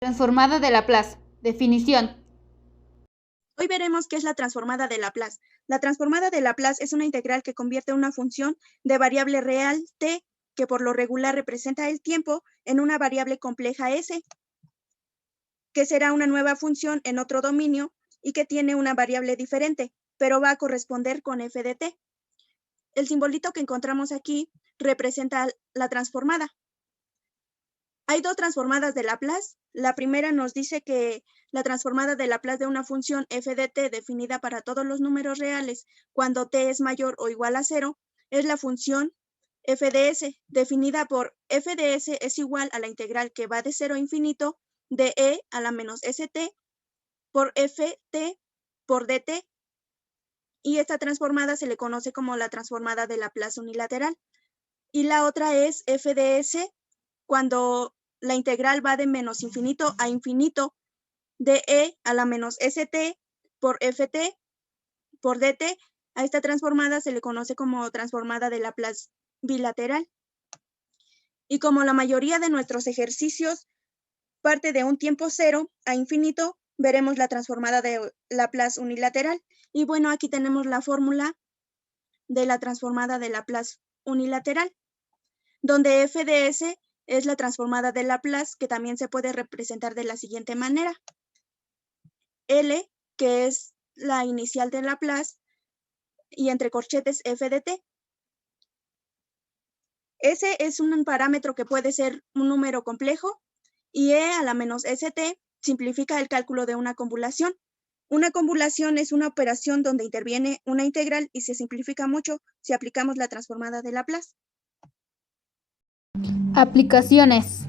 Transformada de Laplace. Definición. Hoy veremos qué es la transformada de Laplace. La transformada de Laplace es una integral que convierte una función de variable real t, que por lo regular representa el tiempo, en una variable compleja s, que será una nueva función en otro dominio y que tiene una variable diferente, pero va a corresponder con f de t. El simbolito que encontramos aquí representa la transformada. Hay dos transformadas de Laplace. La primera nos dice que la transformada de Laplace de una función f de t definida para todos los números reales cuando t es mayor o igual a 0 es la función f de s, definida por f de s es igual a la integral que va de 0 a infinito de e a la menos st por ft por dt. Y esta transformada se le conoce como la transformada de Laplace unilateral. Y la otra es f de s cuando la integral va de menos infinito a infinito de e a la menos st por ft por dt. A esta transformada se le conoce como transformada de Laplace bilateral. Y como la mayoría de nuestros ejercicios parte de un tiempo cero a infinito, veremos la transformada de Laplace unilateral. Y bueno, aquí tenemos la fórmula de la transformada de Laplace unilateral, donde f de s es la transformada de Laplace, que también se puede representar de la siguiente manera. L, que es la inicial de Laplace, y entre corchetes f de t. S es un parámetro que puede ser un número complejo, y e a la menos st simplifica el cálculo de una convolución. Una convolución es una operación donde interviene una integral y se simplifica mucho si aplicamos la transformada de Laplace. Aplicaciones.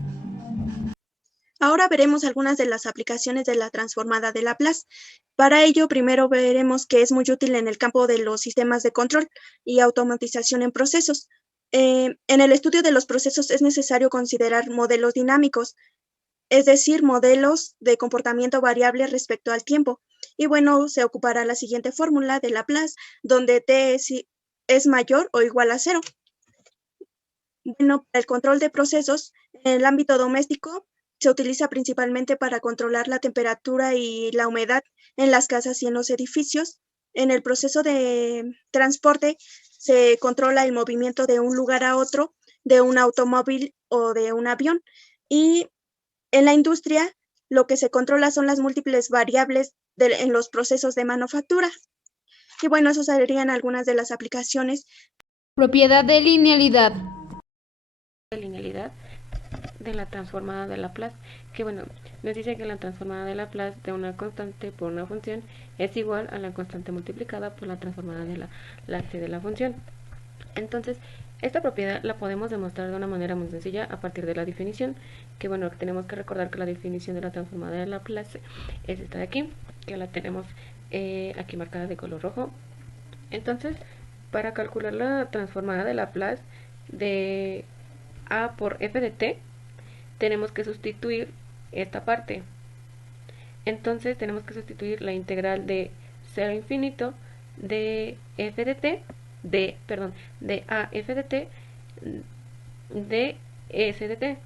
Ahora veremos algunas de las aplicaciones de la transformada de Laplace. Para ello, primero veremos que es muy útil en el campo de los sistemas de control y automatización en procesos. En el estudio de los procesos es necesario considerar modelos dinámicos, es decir, modelos de comportamiento variable respecto al tiempo. Y bueno, se ocupará la siguiente fórmula de Laplace, donde t es mayor o igual a 0. Bueno, para el control de procesos, en el ámbito doméstico, se utiliza principalmente para controlar la temperatura y la humedad en las casas y en los edificios. En el proceso de transporte, se controla el movimiento de un lugar a otro, de un automóvil o de un avión. Y en la industria, lo que se controla son las múltiples variables en los procesos de manufactura. Y bueno, esas serían algunas de las aplicaciones. Propiedad de linealidad. De linealidad de la transformada de Laplace, que bueno, nos dice que la transformada de Laplace de una constante por una función es igual a la constante multiplicada por la transformada de la c de la función. Entonces, esta propiedad la podemos demostrar de una manera muy sencilla a partir de la definición, que bueno, tenemos que recordar que la definición de la transformada de Laplace es esta de aquí, que la tenemos aquí marcada de color rojo. Entonces, para calcular la transformada de Laplace de a por f de t, tenemos que sustituir esta parte. Entonces tenemos que sustituir la integral de 0 a infinito de f de t, de a f de t, de s de t.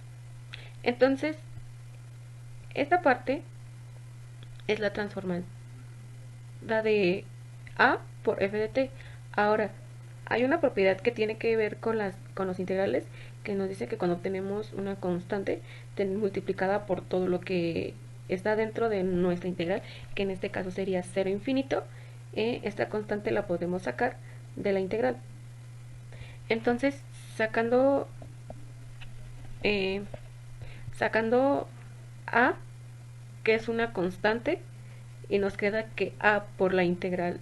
Entonces, esta parte es la transformada de a por f de t. Ahora, hay una propiedad que tiene que ver con los integrales, que nos dice que cuando tenemos una constante multiplicada por todo lo que está dentro de nuestra integral, que en este caso sería 0 infinito, esta constante la podemos sacar de la integral. Entonces, sacando sacando a, que es una constante, y nos queda que a por la integral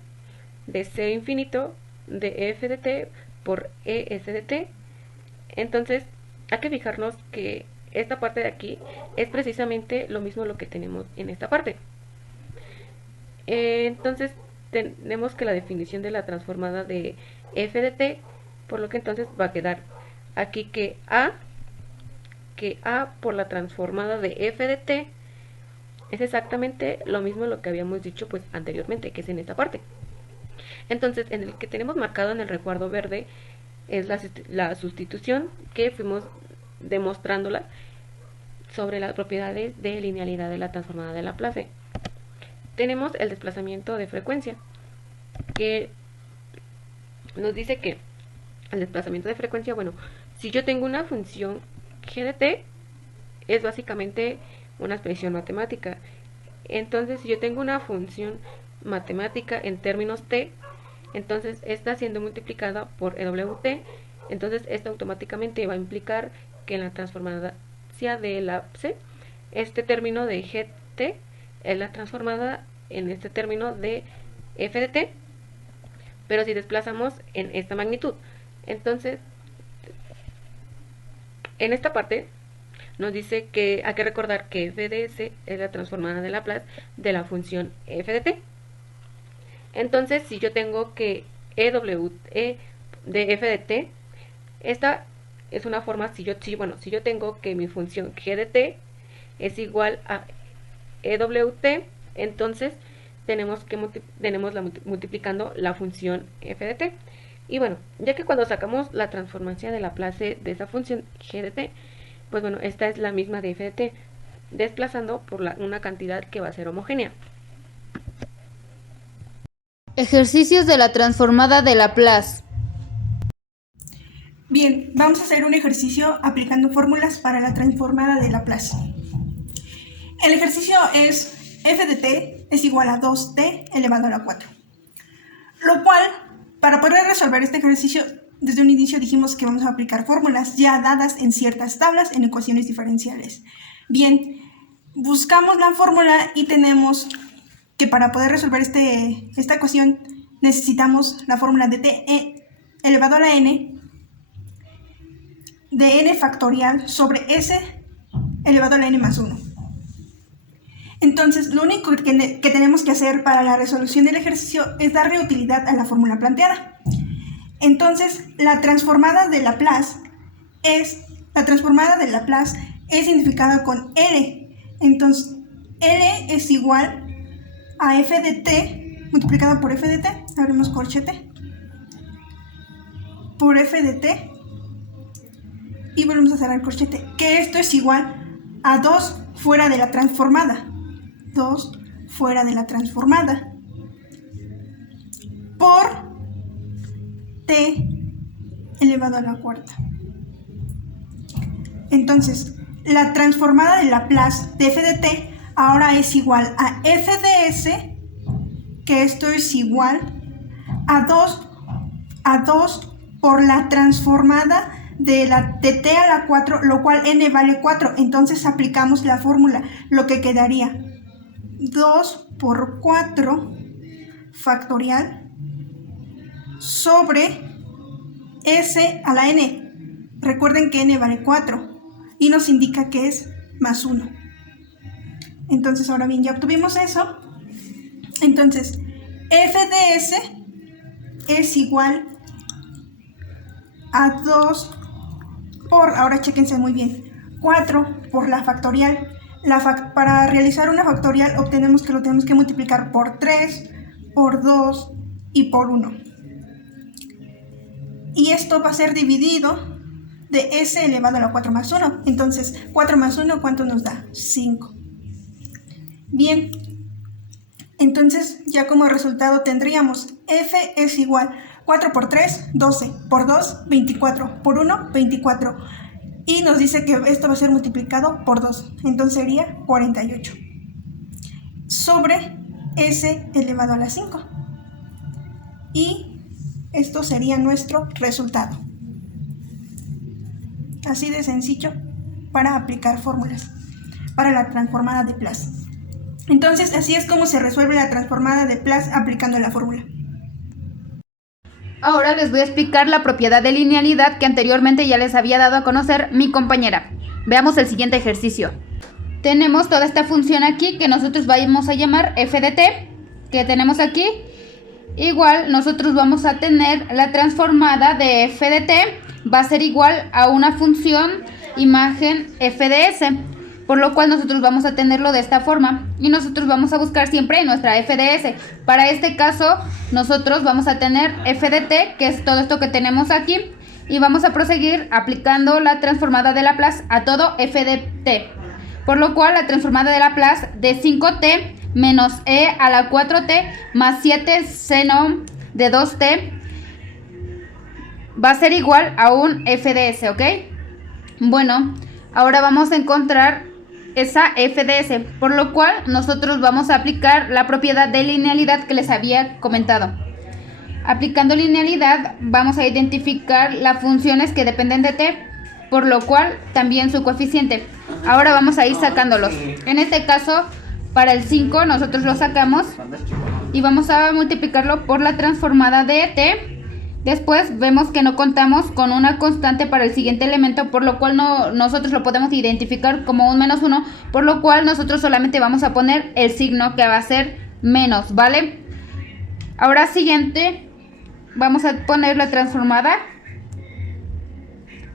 de 0 infinito de f de t por es de t. Entonces, hay que fijarnos que esta parte de aquí es precisamente lo mismo lo que tenemos en esta parte. Entonces, tenemos que la definición de la transformada de f de t, por lo que entonces va a quedar aquí que a por la transformada de f de t es exactamente lo mismo lo que habíamos dicho pues anteriormente, que es en esta parte. Entonces, en el que tenemos marcado en el recuadro verde es la sustitución que fuimos demostrándola sobre las propiedades de linealidad de la transformada de Laplace. Tenemos el desplazamiento de frecuencia, que nos dice que el desplazamiento de frecuencia, bueno, si yo tengo una función g de t, es básicamente una expresión matemática. Entonces, si yo tengo una función matemática en términos t, entonces está siendo multiplicada por EWT, entonces esto automáticamente va a implicar que en la transformada de Laplace, este término de gt es la transformada en este término de f de t, pero si desplazamos en esta magnitud. Entonces, en esta parte nos dice que hay que recordar que f de s es la transformada de Laplace de la función f de t. Entonces, si yo tengo que EWE de f de t, esta es una forma, si yo tengo que mi función g de t es igual a EWT, entonces tenemos multiplicando la función f de t. Y bueno, ya que cuando sacamos la transformación de Laplace de esa función g de t, pues bueno, esta es la misma de f de t, desplazando por una cantidad que va a ser homogénea. Ejercicios de la transformada de Laplace. Bien, vamos a hacer un ejercicio aplicando fórmulas para la transformada de Laplace. El ejercicio es f de t es igual a 2t elevado a la 4. Lo cual, para poder resolver este ejercicio, desde un inicio dijimos que vamos a aplicar fórmulas ya dadas en ciertas tablas en ecuaciones diferenciales. Bien, buscamos la fórmula y tenemos que para poder resolver esta ecuación necesitamos la fórmula de t elevado a la n de n factorial sobre s elevado a la n más 1. Entonces, lo único que tenemos que hacer para la resolución del ejercicio es darle utilidad a la fórmula planteada. Entonces, la transformada de Laplace es significada con L. Entonces, L es igual a f de t multiplicada por f de t, abrimos corchete, por f de t, y volvemos a cerrar corchete, que esto es igual a 2 fuera de la transformada, 2 fuera de la transformada, por t elevado a la cuarta. Entonces, la transformada de Laplace de f de t ahora es igual a f de s, que esto es igual a 2 por la transformada de t a la 4, lo cual n vale 4. Entonces aplicamos la fórmula, lo que quedaría 2 por 4 factorial sobre s a la n. Recuerden que n vale 4 y nos indica que es más 1. Entonces, ahora bien, ya obtuvimos eso. Entonces, f de s es igual a 2 por, ahora chéquense muy bien, 4 por la factorial. Para realizar una factorial obtenemos que lo tenemos que multiplicar por 3, por 2 y por 1. Y esto va a ser dividido de s elevado a la 4 más 1. Entonces, 4 más 1, ¿cuánto nos da? 5. Bien, entonces ya como resultado tendríamos f es igual 4 por 3, 12, por 2, 24, por 1, 24. Y nos dice que esto va a ser multiplicado por 2, entonces sería 48. Sobre s elevado a la 5. Y esto sería nuestro resultado. Así de sencillo para aplicar fórmulas para la transformada de Laplace. Entonces, así es como se resuelve la transformada de Laplace aplicando la fórmula. Ahora les voy a explicar la propiedad de linealidad que anteriormente ya les había dado a conocer mi compañera. Veamos el siguiente ejercicio. Tenemos toda esta función aquí que nosotros vamos a llamar f de t, que tenemos aquí. Igual nosotros vamos a tener la transformada de f de t, va a ser igual a una función imagen f de s. Por lo cual nosotros vamos a tenerlo de esta forma y nosotros vamos a buscar siempre nuestra f de s. Para este caso nosotros vamos a tener f de t, que es todo esto que tenemos aquí, y vamos a proseguir aplicando la transformada de Laplace a todo f de t. por lo cual la transformada de Laplace de 5t menos e a la 4t más 7 seno de 2t va a ser igual a un f de s, ¿ok? Bueno, ahora vamos a encontrar esa f de s, por lo cual nosotros vamos a aplicar la propiedad de linealidad que les había comentado. Aplicando linealidad vamos a identificar las funciones que dependen de t, por lo cual también su coeficiente. Ahora vamos a ir sacándolos. En este caso, para el 5 nosotros lo sacamos y vamos a multiplicarlo por la transformada de t. Después vemos que no contamos con una constante para el siguiente elemento, por lo cual nosotros lo podemos identificar como un menos 1, por lo cual nosotros solamente vamos a poner el signo que va a ser menos, ¿vale? Ahora siguiente, vamos a poner la transformada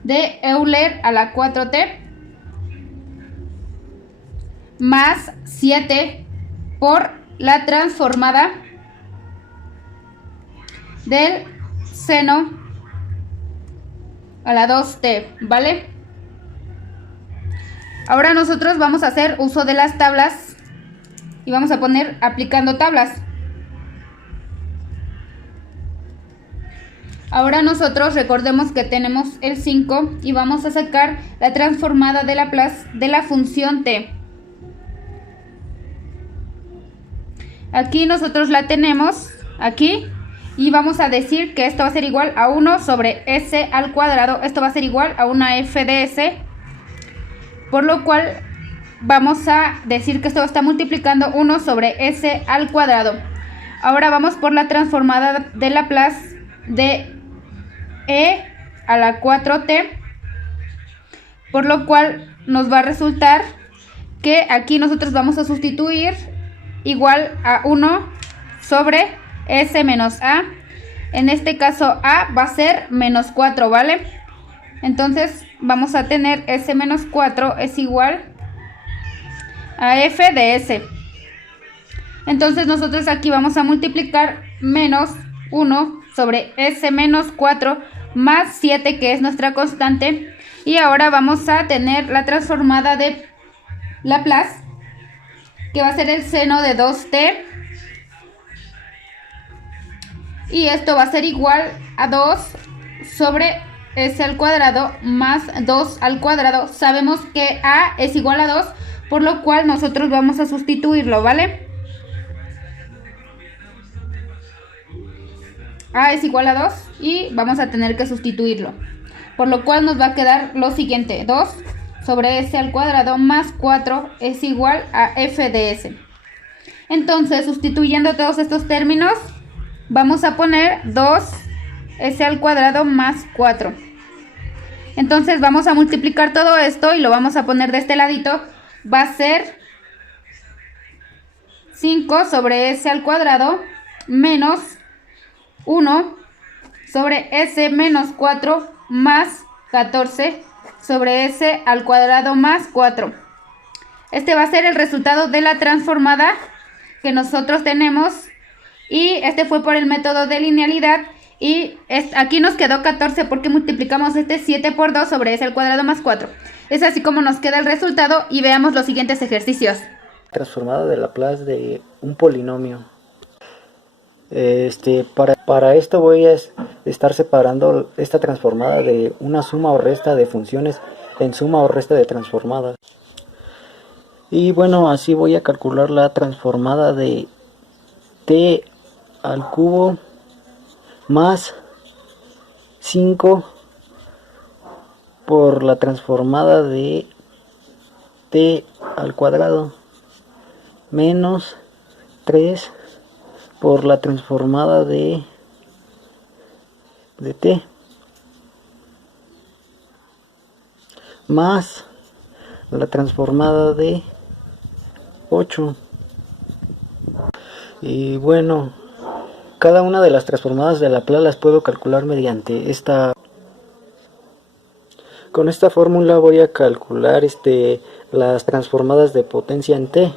de Euler a la 4t más 7 por la transformada del seno a la 2t, ¿vale? Ahora nosotros vamos a hacer uso de las tablas y vamos a poner aplicando tablas. Ahora nosotros recordemos que tenemos el 5 y vamos a sacar la transformada de Laplace de la función t. Aquí nosotros la tenemos aquí y vamos a decir que esto va a ser igual a 1 sobre s al cuadrado. Esto va a ser igual a una f de s, por lo cual vamos a decir que esto está multiplicando 1 sobre s al cuadrado. Ahora vamos por la transformada de Laplace de e a la 4t, por lo cual nos va a resultar que aquí nosotros vamos a sustituir igual a 1 sobre s menos a. En este caso a va a ser menos 4, ¿vale? Entonces vamos a tener s menos 4 es igual a f de s. Entonces nosotros aquí vamos a multiplicar menos 1 sobre s menos 4 más 7, que es nuestra constante. Y ahora vamos a tener la transformada de Laplace, que va a ser el seno de 2t. Y esto va a ser igual a 2 sobre s al cuadrado más 2 al cuadrado. Sabemos que a es igual a 2, por lo cual nosotros vamos a sustituirlo, ¿vale? A es igual a 2 y vamos a tener que sustituirlo, por lo cual nos va a quedar lo siguiente: 2 sobre s al cuadrado más 4 es igual a f de s. Entonces, sustituyendo todos estos términos, vamos a poner 2s al cuadrado más 4. Entonces vamos a multiplicar todo esto y lo vamos a poner de este ladito. Va a ser 5 sobre s al cuadrado menos 1 sobre s menos 4 más 14 sobre s al cuadrado más 4. Este va a ser el resultado de la transformada que nosotros tenemos, y este fue por el método de linealidad. Y aquí nos quedó 14 porque multiplicamos este 7 por 2 sobre s al cuadrado más 4. Es así como nos queda el resultado, y veamos los siguientes ejercicios. Transformada de Laplace de un polinomio. Para esto voy a estar separando esta transformada de una suma o resta de funciones en suma o resta de transformadas. Y bueno, así voy a calcular la transformada de t al cubo más 5 por la transformada de t al cuadrado menos 3 por la transformada de t más la transformada de 8. Y bueno, cada una de las transformadas de Laplace las puedo calcular mediante esta. Con esta fórmula voy a calcular las transformadas de potencia en t.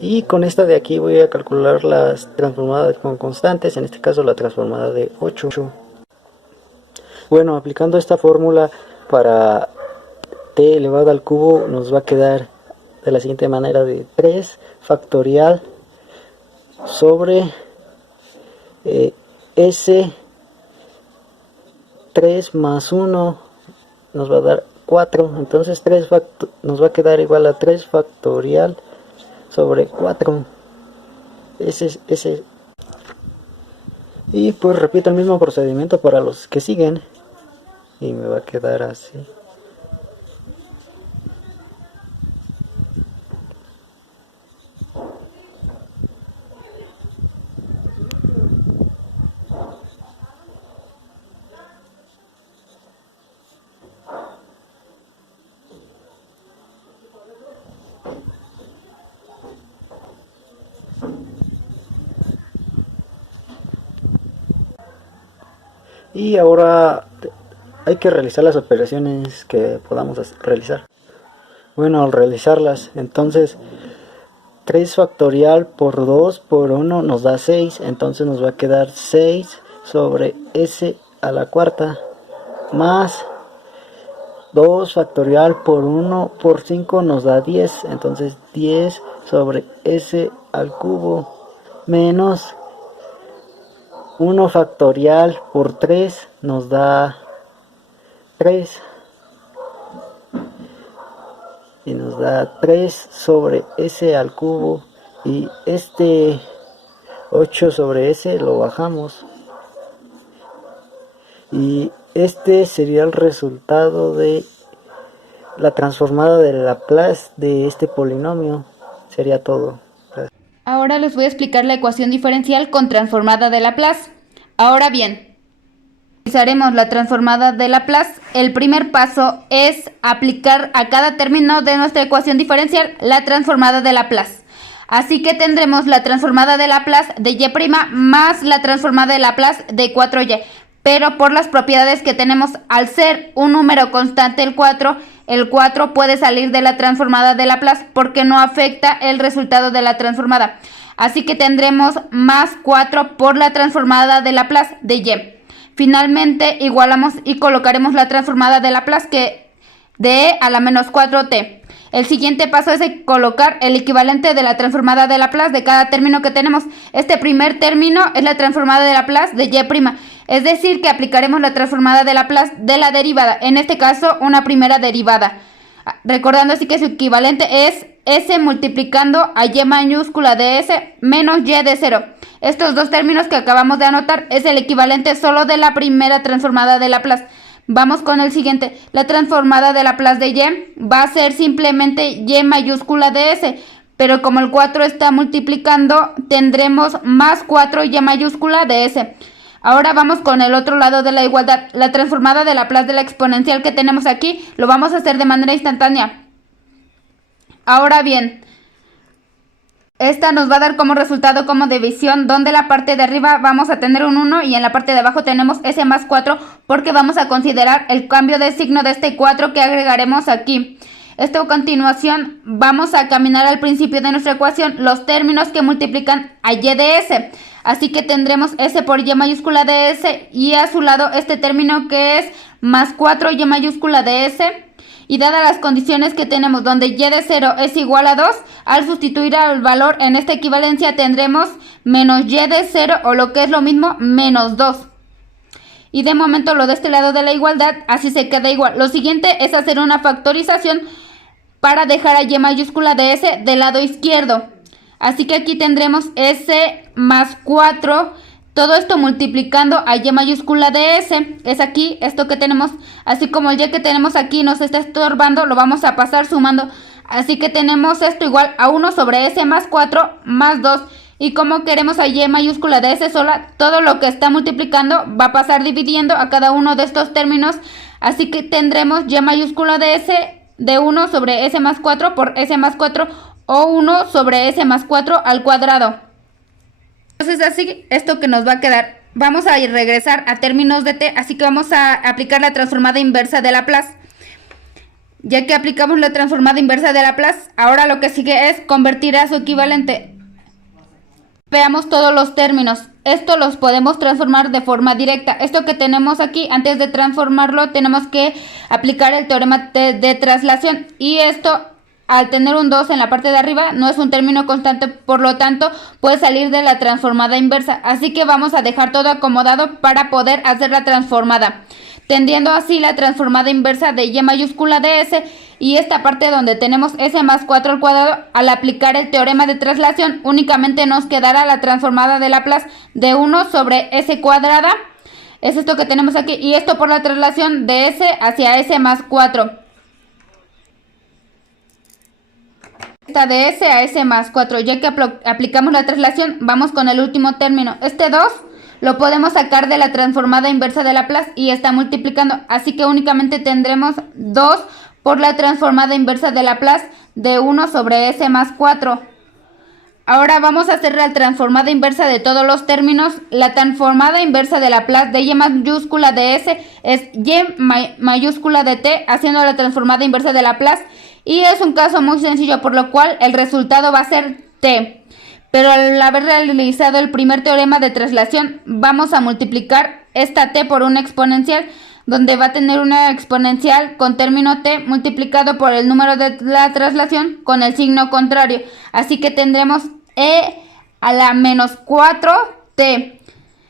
Y con esta de aquí voy a calcular las transformadas con constantes, en este caso la transformada de 8. Bueno, aplicando esta fórmula para t elevado al cubo nos va a quedar de la siguiente manera: de 3 factorial sobre s 3 más 1 nos va a dar 4. Entonces nos va a quedar igual a 3 factorial sobre 4. Ese. Y pues repito el mismo procedimiento para los que siguen. Y me va a quedar así. Y ahora hay que realizar las operaciones que podamos realizar. Bueno, al realizarlas, entonces 3 factorial por 2 por 1 nos da 6. Entonces nos va a quedar 6 sobre s a la cuarta más 2 factorial por 1 por 5 nos da 10. Entonces 10 sobre s al cubo menos 1 factorial por 3 nos da 3. Y nos da 3 sobre s al cubo. Y este 8 sobre s lo bajamos. Y este sería el resultado de la transformada de Laplace de este polinomio. Sería todo. Gracias. Ahora les voy a explicar la ecuación diferencial con transformada de Laplace. Ahora bien, utilizaremos la transformada de Laplace. El primer paso es aplicar a cada término de nuestra ecuación diferencial la transformada de Laplace. Así que tendremos la transformada de Laplace de y' más la transformada de Laplace de 4y. Pero por las propiedades que tenemos, al ser un número constante el 4 puede salir de la transformada de Laplace porque no afecta el resultado de la transformada. Así que tendremos más 4 por la transformada de Laplace de y. Finalmente igualamos y colocaremos la transformada de Laplace que de e a la menos 4t. El siguiente paso es colocar el equivalente de la transformada de Laplace de cada término que tenemos. Este primer término es la transformada de Laplace de y'. Es decir, que aplicaremos la transformada de Laplace de la derivada, en este caso una primera derivada. Recordando así que su equivalente es s multiplicando a y mayúscula de s menos y de 0. Estos dos términos que acabamos de anotar es el equivalente solo de la primera transformada de Laplace. Vamos con el siguiente. La transformada de Laplace de y va a ser simplemente y mayúscula de s, pero como el 4 está multiplicando, tendremos más 4 y mayúscula de s. Ahora vamos con el otro lado de la igualdad. La transformada de Laplace de la exponencial que tenemos aquí lo vamos a hacer de manera instantánea. Ahora bien, esta nos va a dar como resultado como división, donde la parte de arriba vamos a tener un 1 y en la parte de abajo tenemos s más 4 porque vamos a considerar el cambio de signo de este 4 que agregaremos aquí. Esto a continuación vamos a caminar al principio de nuestra ecuación los términos que multiplican a y de s. Así que tendremos s por y mayúscula de s y a su lado este término que es más 4 y mayúscula de s. Y dadas las condiciones que tenemos donde y de 0 es igual a 2, al sustituir al valor en esta equivalencia tendremos menos y de 0 o lo que es lo mismo menos 2. Y de momento lo de este lado de la igualdad así se queda igual. Lo siguiente es hacer una factorización para dejar a y mayúscula de s del lado izquierdo. Así que aquí tendremos s más 4, todo esto multiplicando a y mayúscula de s, es aquí, esto que tenemos, así como el y que tenemos aquí nos está estorbando, lo vamos a pasar sumando. Así que tenemos esto igual a 1 sobre s más 4 más 2. Y como queremos a y mayúscula de s sola, todo lo que está multiplicando va a pasar dividiendo a cada uno de estos términos. Así que tendremos y mayúscula de s de 1 sobre s más 4 por s más 4 o 1 sobre s más 4 al cuadrado. Entonces así esto que nos va a quedar. Vamos a regresar a términos de t, así que vamos a aplicar la transformada inversa de Laplace. Ya que aplicamos la transformada inversa de Laplace, ahora lo que sigue es convertir a su equivalente. Veamos todos los términos. Esto los podemos transformar de forma directa. Esto que tenemos aquí, antes de transformarlo, tenemos que aplicar el teorema de traslación. Y esto, al tener un 2 en la parte de arriba, no es un término constante, por lo tanto, puede salir de la transformada inversa. Así que vamos a dejar todo acomodado para poder hacer la transformada, tendiendo así la transformada inversa de y mayúscula de s, y esta parte donde tenemos s más 4 al cuadrado, al aplicar el teorema de traslación, únicamente nos quedará la transformada de Laplace de 1 sobre s cuadrada. Es esto que tenemos aquí, y esto por la traslación de s hacia s más 4. Esta de s a s más 4, ya que aplicamos la traslación, vamos con el último término. Este 2 lo podemos sacar de la transformada inversa de Laplace y está multiplicando, así que únicamente tendremos 2 por la transformada inversa de Laplace de 1 sobre s más 4. Ahora vamos a hacer la transformada inversa de todos los términos. La transformada inversa de Laplace de y mayúscula de s es y mayúscula de t, haciendo la transformada inversa de Laplace, y es un caso muy sencillo, por lo cual el resultado va a ser t. Pero al haber realizado el primer teorema de traslación, vamos a multiplicar esta t por una exponencial, donde va a tener una exponencial con término t multiplicado por el número de la traslación con el signo contrario. Así que tendremos e a la menos 4t.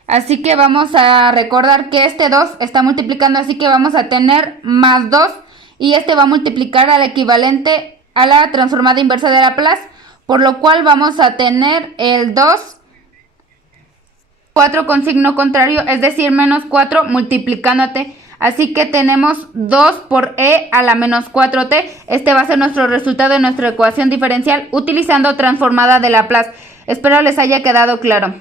Así que vamos a recordar que este 2 está multiplicando, así que vamos a tener más 2, y este va a multiplicar al equivalente a la transformada inversa de Laplace, por lo cual vamos a tener el 2, 4 con signo contrario, es decir, menos 4 multiplicándote. Así que tenemos 2 por e a la menos 4t. Este va a ser nuestro resultado de nuestra ecuación diferencial utilizando transformada de Laplace. Espero les haya quedado claro.